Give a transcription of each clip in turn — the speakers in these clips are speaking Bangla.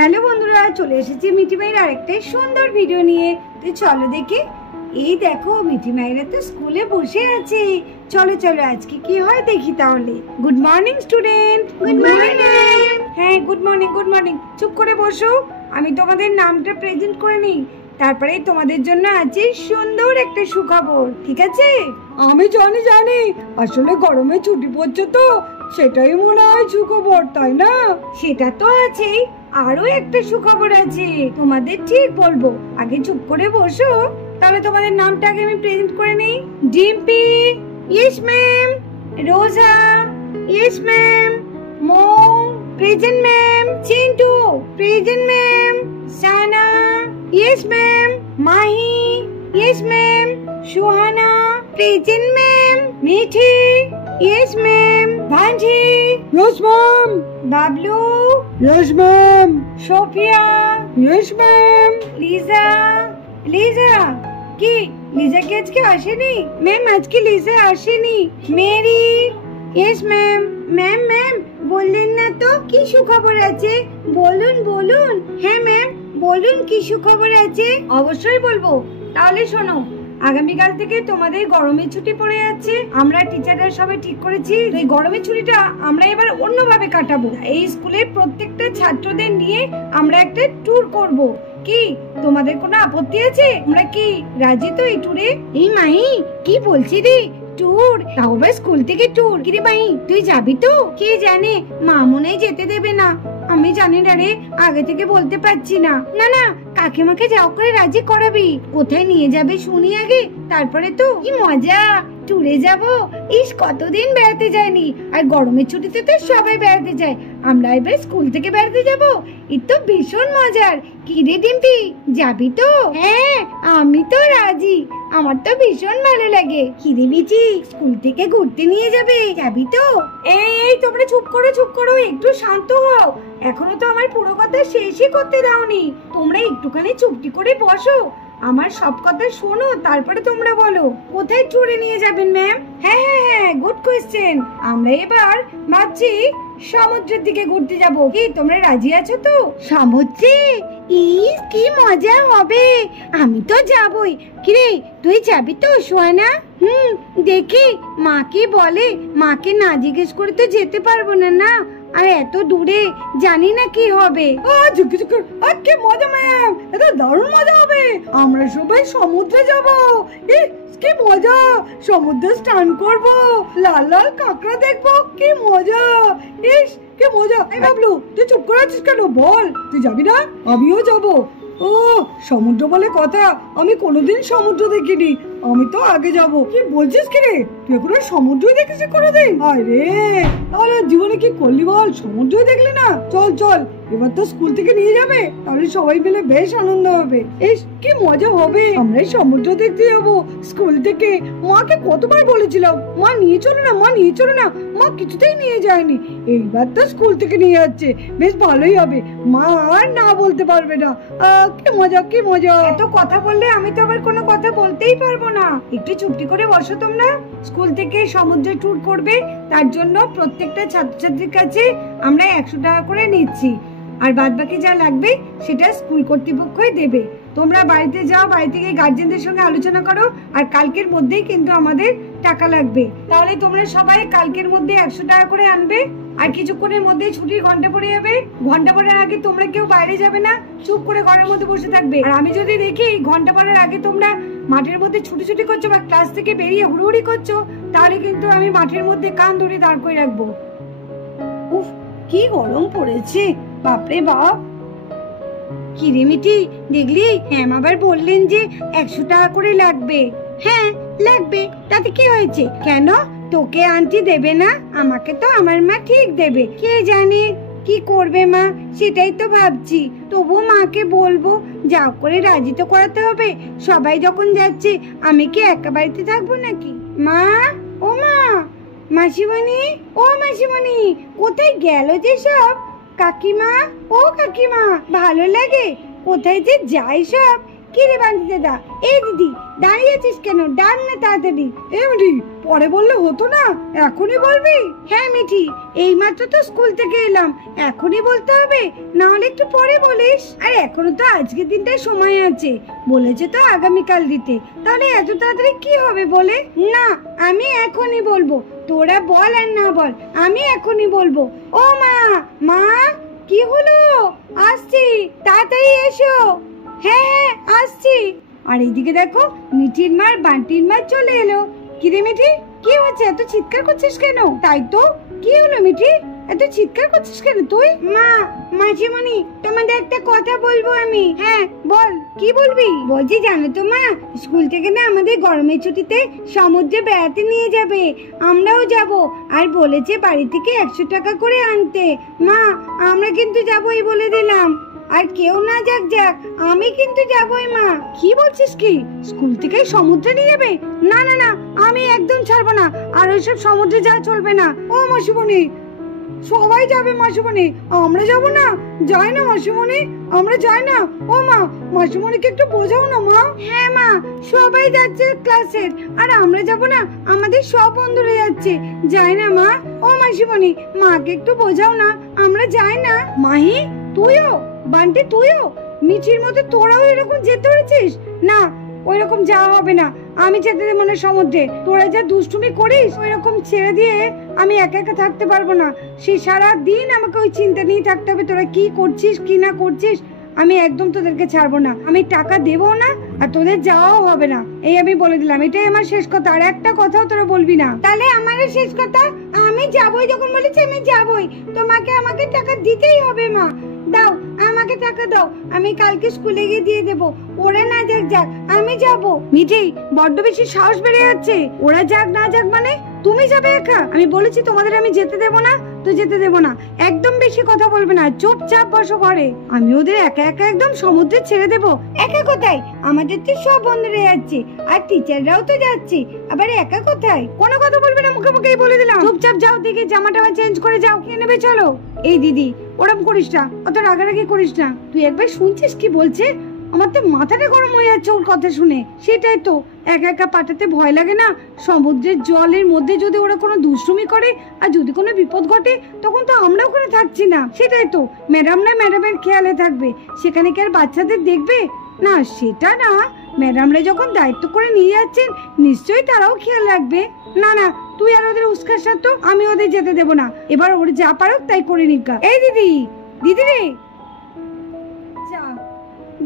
হ্যালো বন্ধুরা, চলে এসেছি মিঠি মায়ের আরেকটা সুন্দর ভিডিও নিয়ে। তো চলো দেখি। এই দেখো, মিঠি মায়েরা তো স্কুলে বসে আছে। চলো চলো আজকে কি হয় দেখি তাহলে। Good morning student. Good morning. হ্যাঁ, গুড মর্নিং গুড মর্নিং। চুপ করে বসো, আমি তোমাদের নামটা প্রেজেন্ট করে নিই, তারপরে তোমাদের জন্য আছে সুন্দর একটা সুখবর। ঠিক আছে? আমি জানি, আসলে গরমে ছুটি পড়ছে তো, সেটাই মনে হয় সুখবর, তাই না? সেটা তো আছে, আরো একটা সুখবর আছে, তোমাদের ঠিক বলবো। আগে চুপ করে বসো, তাহলে তোমাদের নামটা আগে আমি প্রেজেন্ট করে নিই। Dimpi, yes ma'am. Roza, yes ma'am. Mom, present ma'am. Chintu, present ma'am. Sana, yes ma'am. Mahi, yes ma'am. Suhana, present ma'am. Mithi, yes ma'am. Bhanji, yes ma'am. Bablu, yes ma'am. Sophia, yes ma'am. Liza. Liza কি? লিজা কি আজকে আসেনি? ম্যাম আজকে লিজা আসেনি। Mary, yes ma'am. Ma'am ma'am বললেন না তো কি সুখবর আছে? বলুন বলুন। হ্যাঁ ম্যাম বলুন কি সুখবর আছে? অবশ্যই বলবো, তাহলে শোনো। আগামীকাল থেকে তোমাদের গরমের ছুটি পড়ে যাচ্ছে। আমরা টিচাররা সবাই ঠিক করেছি এই গরমের ছুটিটা আমরা এবার অন্যভাবে কাটাবো। এই স্কুলের প্রত্যেকটা ছাত্রদের নিয়ে আমরা একটা ট্যুর করব। কি তোমাদের কোনো আপত্তি আছে? আমরা কি রাজি তো এই ট্যুরে? এই মাহি কি বলছি রে? ট্যুর? তাও আবার স্কুল থেকে ট্যুর? কি রে মাহি, তুই যাবি তো? কে জানে, মা মনে যেতে দেবে না। আমি জানি না রে, আগে থেকে বলতে পারছি না। না না, কাকিমাকে যাও করে রাজি করাবি। কোথায় নিয়ে যাবে শুনি আগে, তারপরে তো। কি মজা, ট্যুরে যাব। ইস, কতদিন বেড়াতে যায়নি। আর গরমের ছুটিতে তো সবাই বেড়াতে যায়, আমরা এবার স্কুল থেকে বেড়াতে যাব। এ তো ভীষণ মজার। কি রে ডিম্পি, যাবি তো? হ্যাঁ, আমি তো রাজি, আমার তো ভীষণ ভালো লাগে। কি রে মিঠি, স্কুল থেকে ঘুরতে নিয়ে যাবে, যাবি তো? এই তোমরা চুপ করো, একটু শান্ত হও। এখনো তো আমার পুরো কথা শেষই করতে দাওনি। তোমরা একটুখানি চুপটি করে বসো, আমার সব কথা শোনো, তারপরে তোমরা বলো কোথায় ট্যুরে নিয়ে যাবেন ম্যাম? হ্যাঁ, গুড কোয়েশ্চেন। আমরা এবার ভাবছি সমুদ্রের দিকে ঘুরতে যাব। কি তোমরা রাজি আছো তো? সমুদ্রে? ইস, কি মজা হবে। আমি তো যাবই। কিরে, তুই যাবি তো সোয়ানা? দেখি মা কি বলে। মাকে না জিজ্ঞেস করে তো যেতে পারবো না। না, আর এত দূরে জানি না কি হবে। কি মজা ম্যাম, এটা দারুণ মজা হবে। আমরা সবাই সমুদ্রে যাব। কি মজা, সমুদ্রে স্নান করব, লাল লাল কাঁকড়া দেখবো, কি মজা। ইস, কি মজা। এই বাবলু, তুই চুপ করে আছিস কেন? বল, তুই যাবি না? আমিও যাব। ও, সমুদ্র বলে কথা, আমি কোনোদিন সমুদ্র দেখিনি। আমি তো আগে যাব। কি বলছিস কি রে, তুই এখনো সমুদ্রই দেখেছিস কোনোদিন? আরে, তাহলে জীবনে কি করলি বল, সমুদ্রই দেখলি না? চল চল, এবার তো স্কুল থেকে নিয়ে যাবে, তাহলে সবাই মিলে বেশ আনন্দ হবে। ইস, কি মজা হবে। আমরা সমুদ্র দেখতে যাবো স্কুল থেকে। মাকে কতবার বলেছিলাম, মা নিয়ে চলো না, মা নিয়ে চলো না, মা কিছুতেই নিয়ে যায়নি। এইবার তো স্কুল থেকে নিয়ে যাচ্ছে, বেশ ভালোই হবে। মা আর না বলতে পারবে না। কি মজা, কি মজা। এত কথা বললে আমি তো আবার কোনো কথা বলতেই পারবো না। একটু চুপটি করে বসো তোমরা। স্কুল থেকে সমুদ্রে ট্যুর করবে, তার জন্য প্রত্যেকটা ছাত্রছাত্রীর কাছে আমরা 100 টাকা করে নিচ্ছি। আর বাদ বাকি যা লাগবে সেটা স্কুল কর্তৃপক্ষই দেবে। তোমরা বাড়িতে যাও, বাড়ি থেকে গার্জেনদের সঙ্গে আলোচনা করো। আর কালকের মধ্যেই কিন্তু আমাদের টাকা লাগবে। তাহলে তোমরা সবাই কালকের মধ্যে 100 টাকা করে আনবে। আর কিছুক্ষণের মধ্যে ছুটির ঘন্টা পড়ে যাবে। ঘন্টা পড়ার আগে তোমরা কেউ বাইরে যাবে না, চুপ করে ঘরের মধ্যে বসে থাকবে। আর আমি যদি দেখি ঘন্টা পড়ার আগে তোমরা মাঠের মধ্যে ছুটি করছো বা ক্লাস থেকে বেরিয়ে হুড়োহুড়ি করছো, তাহলে কিন্তু আমি মাঠের মধ্যে কান ধরে দাঁড় করে রাখবো। উফ, কি গরম পড়েছে, বাপরে বাপ। কি রে মিঠি, দেখলি ম্যাম আবার বললেন যে 100 টাকা করে লাগবে। হ্যাঁ লাগবে, তাতে কি হয়েছে? কেন তোকে আন্টি দেবে না? আমাকে তো আমার মা ঠিক দেবে। কে জানে কি করবে মা, সেটাই তো ভাবছি। তবু মাকে বলবো, যাও করে রাজি তো করাতে হবে। সবাই যখন যাচ্ছে, আমি কি একা বাড়িতে থাকবো নাকি? মা, ও মা, মাসিমণি, ও মাসিমণি, কোথায় গেল যে সব? কাকিমা, ও কাকিমা, ভালো লাগে? কোথায় যে যায় সব? কি রে বান্টি দাদা? এই দিদি দাঁড়িয়ে আছিস কেন? ডাক না তাড়াতাড়ি। এ মিঠি, পরে বললে হতো না, এখনই বলবি? হ্যাঁ মিঠি, এইমাত্র তো স্কুল থেকে এলাম, এখনই বলতে হবে? না হলে একটু পরে বলিস। আর এখনো তো আজকের দিনটাই সময় আছে, বলেছে তো আগামীকাল দিতে, তাহলে এত তাড়াতাড়ি কি হবে বলে? না, আমি এখনই বলবো। তোরা বল আর না বল, আমি এখনই বলবো। ও মা, মা কি হলো? আসছি, তাড়াতাড়ি এসো। হ্যাঁ হ্যাঁ আসছি। আর এইদিকে দেখো, মিঠির মার বান্টির মা চলে এলো। কিরে মিঠি, কি হচ্ছে? এত চিৎকার করছিস কেন? তাই তো, কি হলো মিঠি, এত চিৎকার করছিস কেন তুই? মা, মাঝিমণি, তোমাদের একটা কথা বলবো আমি। হ্যাঁ বল, কি বলবি? বলছি জানো তো মা, স্কুল থেকে না আমাদের গরমের ছুটিতে সমুদ্রে বেড়াতে নিয়ে যাবে, আমরাও যাব। আর বলেছে বাড়ি থেকে 100 টাকা করে আনতে। মা, আমরা কিন্তু যাবোই বলে দিলাম। আর কেউ না যাক যাক, আমি কিন্তু যাবই মা। কি বলছিস কি? স্কুল থেকে সমুদ্রে নিয়ে যাবে? না না না, আমি একদম ছাড়বো না। আর ওইসব সমুদ্রে যাওয়া চলবে না। ও মাসিমণি, সবাই যাবে মাসিমণি, আমরা যাব না? যাই না মাসিমণি, আমরা যাই না? ও মা, মাসিমণিকে একটু বোঝাও না মা। হ্যাঁ মা, সবাই যাচ্ছে ক্লাসের, আর আমরা যাব না? আমাদের সব বন্ধুরা যাচ্ছে, যাই না মা? ও মাসিমণি, মাকে একটু বোঝাও না, আমরা যাই না? মাহি, তুইও? বান্টি তুইও? মিঠির মতো তোরাও এরকম যেতে পেরেছিস? না, ওইরকম যাওয়া হবে না, আমি যেতে দেবো না সমুদ্রে। তোরা যা দুষ্টুমি করিস, ওইরকম ছেড়ে দিয়ে আমি একা একা থাকতে পারবো না। সেই সারা দিন আমাকে ওই চিন্তা নিয়ে থাকতে হবে, তোরা কি করছিস কি না করছিস। আমি একদম তোদেরকে ছাড়বো না, আমি টাকা দেবো না, আর তোদের যাওয়াও হবে না, এই আমি বলে দিলাম। এটাই আমার শেষ কথা, আর একটা কথাও তোরা বলবি না। তাহলে আমারও শেষ কথা, আমি যাবোই, যখন বলেছি আমি যাবোই। তোমাকে আমাকে টাকা দিতেই হবে মা। দাও, আমাকে টাকা দাও, আমি কালকে স্কুলে গিয়ে দিয়ে দেবো। ওরা না যাক যাক, আমি যাব। মিঠি, বড্ড বেশি সাহস বেড়ে যাচ্ছে। ওরা যাক না যাক মানে তুমি যাবে একা? আমি বলেছি তোমাদের আমি যেতে দেবো না, তো যেতে দেবো না। একদম বেশি কথা বলবে না, চুপচাপ বসো ঘরে। আমি ওদের একা একা একদম সমুদ্রে ছেড়ে দেবো? একা কোথায়? আমাদের তো সব বন্ধুরা যাচ্ছে, আর টিচাররাও তো যাচ্ছে, আবার একা কোথায়? কোনো কথা বলবে না, মুখে মুখেই বলে দিলাম। চুপচাপ যাও, দেখে জামা টামা চেঞ্জ করে যাও, খেয়ে নেবে চলো। এই দিদি, ওরম করিস না, অত রাগারাগি করিস না। তুই একবার শুনছিস কি বলছে? আমার তো মাথাটা গরম হয়ে যাচ্ছে ওর কথা শুনে। সেটাই তো, একা একা পাঠাতে ভয় লাগে না? সমুদ্রের জলের মধ্যে যদি ওরা কোনো দুষ্টুমি করে আর যদি কোনো বিপদ ঘটে, তখন তো আমরা ওখানে থাকছি না। সেটাই তো, ম্যাডাম না ম্যাডামের খেয়ালে থাকবে, সেখানে কি আর বাচ্চাদের দেখবে? না সেটা না, ম্যাডামরা যখন দায়িত্ব করে নিয়ে যাচ্ছেন, নিশ্চয়ই তারাও খেয়াল রাখবে। না না, তুই আর ওদের উস্কার সাথে, আমি ওদের যেতে দেবো না। এবার ওরা যা পারুক তাই করে নিকা। এই দিদি, দিদি রে, যা।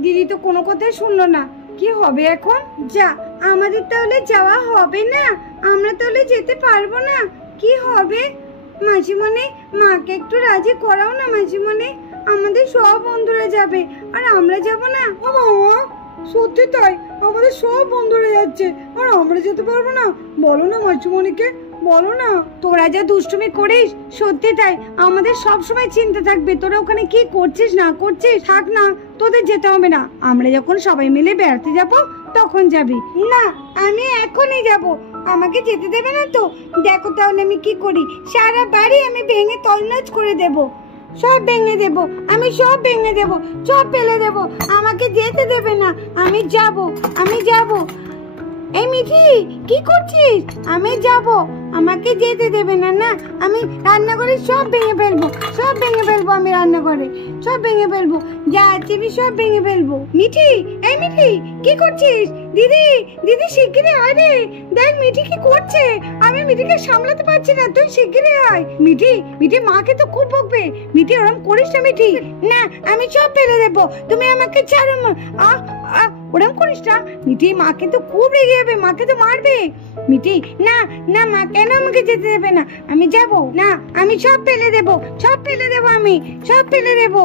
দিদি তো কোনো কথাই শুনলো না, কি হবে এখন? যা, আমাদের তাহলে যাওয়া হবে না, আমরা তাহলে যেতে পারবো না। কি হবে? মাঝিমণি, মাকে একটু রাজি করাও না মাঝিমণি, আমাদের সব বন্ধুরা যাবে আর আমরা যাব না। ও বাবা, সত্যি তাই, আমাদের সব বন্ধুরা যাচ্ছে আর আমরা যেতে পারবো না? বলো না মাসিমণিকে, বলো না। তোরা যা দুষ্টুমি করিস, সত্যি তাই, আমাদের সব সময় চিন্তা থাকবে তোরা ওখানে কি করছিস না করছিস। থাক না, তোদের যেতে হবে না, আমরা যখন সবাই মিলে বেড়াতে যাব তখন যাবি। না, আমি এখনই যাব, আমাকে যেতে দেবে না তো? দেখো তাহলে আমি কি করি, সারা বাড়ি আমি ভেঙে তছনছ করে দেব, সব ভেঙে দেব, আমি সব ভেঙে দেব, সব ফেলে দেব, আমাকে যেতে দেবে না। আমি যাব, আমি যাব। এই মিঠি, কি করছিস? আমি যাব, আমাকে যেতে দেবে না। না, আমি রান্নাঘরে সব ভেঙে ফেলবো, সব ভেঙে ফেলবো, আমি রান্নাঘরে সব ভেঙে ফেলবো, যা আছে আমি সব ভেঙে ফেলবো। মিঠি, এই মিঠি, কি করছিস? দিদি, দিদি শিগগিরই আয় রে, দেখ মিঠি কি করছে, আমি মিঠিকে সামলাতে পারছি না, তুই শিগগিরই আয়। মিঠি, মিঠি মাকে তো খুব বকবে, মিঠি ওরম করিস না মিঠি। না, আমি সব ফেলে দেবো, তুমি আমাকে ছাড়ো। ওরম করিস না মিঠি, মা কিন্তু খুব রেগে যাবে, মাকে তো মারবে। মিঠি, না না, মা কেন আমাকে যেতে দেবে না? আমি যাব না, আমি সব ফেলে দেবো, সব ফেলে দেবো, আমি সব ফেলে দেবো।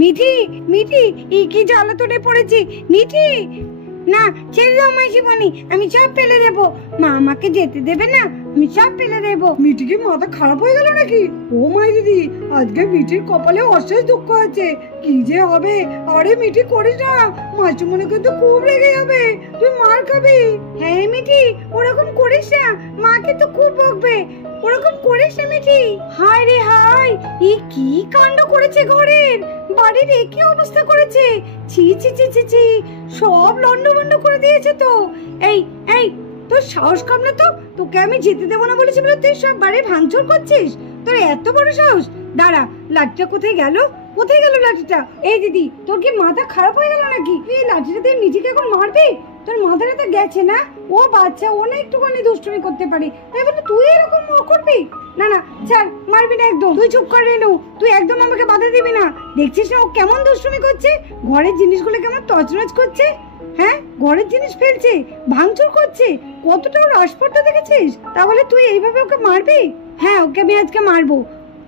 মিঠি, মিঠি, এই কি জ্বালাতনে পড়েছি। মিঠি, না ছেড়ে দাও মাসিমণি, আমি সব ফেলে দেবো। মা আমাকে যেতে দেবে না, আমি সব ফেলে দেবো। মিঠি কি মাথা খারাপ হয়ে গেল নাকি? ও মাই দিদি, আজকে মিঠির কপালে অশেষ দুঃখ আছে, কি যে হবে। আরে মিঠি করিস না, মাসিমণি কিন্তু খুব রেগে যাবে, তুই মার খাবি। হ্যাঁ মিঠি, ওরকম করিস না, মা কিন্তু খুব বকবে, ওরকম করিস না মিঠি। হায় রে হায়, এই কি কাণ্ড করেছে ঘরের, বাড়ির একই অবস্থা করেছে। ছি ছি ছি ছি ছি, সব লন্ডভন্ড করে দিয়েছে তো। এই এই তোর সাহস কম না তো? তোকে আমি যেতে দেবো না বলেছি বলে তুই সব বাড়ি ভাঙচুর করছিস? তোর এত বড় সাহস! দাঁড়া, লাঠিটা কোথায় গেল? কোথায় গেল লাঠিটা? এই দিদি, তোর কি মাথা খারাপ হয়ে গেল নাকি? তুই এই লাঠিটা দিয়ে নিজেকে এখন মারবি? তোর মাথাটা তো গেছে না? ও বাচ্চা, ও না একটুখানি দুষ্টুমি করতে পারে, তাই বলে তুই এরকম করবি? না না, ছাড়, মারবি না একদম। তুই চুপ করে রেনু, তুই একদম আমাকে বাধা দিবি না। দেখছিস না ও কেমন দুষ্টুমি করছে? ঘরের জিনিসগুলো কেমন তছনছ করছে। হ্যাঁ, ঘরের জিনিস ফেলছে, ভাঙচুর করছে, কতটা ওর আসপর্দা দেখেছিস? তাহলে তুই এইভাবে ওকে মারবি? হ্যাঁ, ওকে আমি আজকে মারবো।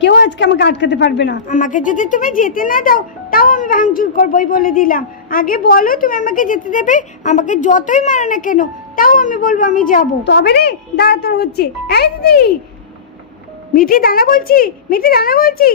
কেউ আজকে আমাকে আটকাতে পারবে না। আমাকে যদি তুমি যেতে না দাও তাও আমি ভাঙচুর করবোই বলে দিলাম। আগে বলো তুমি আমাকে যেতে দেবে? আমাকে যতই মারো না কেন তাও আমি বলবো আমি যাব। তবে রে, দাঁড়া, তোর হচ্ছে। এই দিদি, মিঠি দাঁড়া বলছি, মিঠি দাঁড়া বলছি।